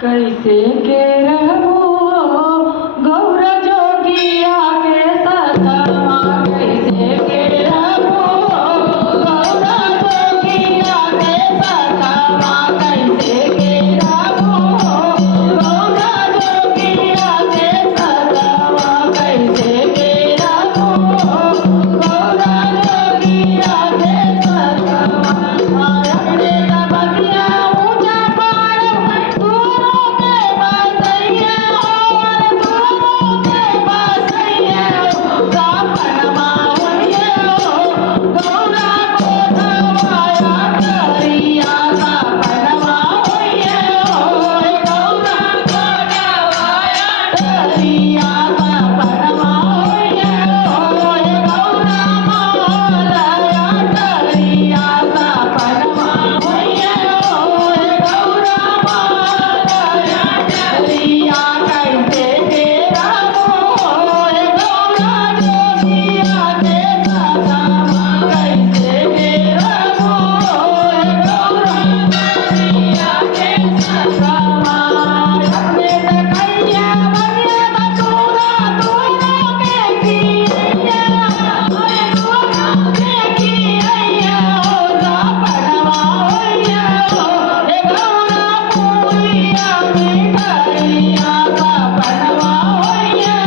कैसे के रहबो गौर जोगिया के सतवा कैसे के रहबो गौर जोगिया के सतवा कैसे के रहबो गौर जोगिया के सतवा कैसे के रहबो गौर जोगिया के सतवा अपने तबकिया ऊंचा पाड़ दूरों के बसैया और दूरों के बसैया सापनमा होइए गौरा को धवाया करिया सापनमा होइए गौरा को धवाया करिया सापनमा होइए गौरा मालया करिया सापनमा होइए गौरा मालया करिया कैसे के रहबो गौरा जोगिया के सतवा कैसे के रहबो गौरा जोगिया के सतवा अपने तकैया बनिया बतूरा दूरों के किया दूरों के किया सापनमा होइए गौरा पूरिया मिठाइया सापनमा होइए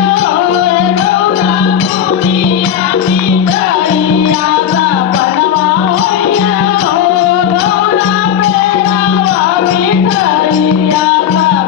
गौरा पूरिया मिठाइया सापनमा होइए गौरा पेड़ावा मिठाइया सापनमा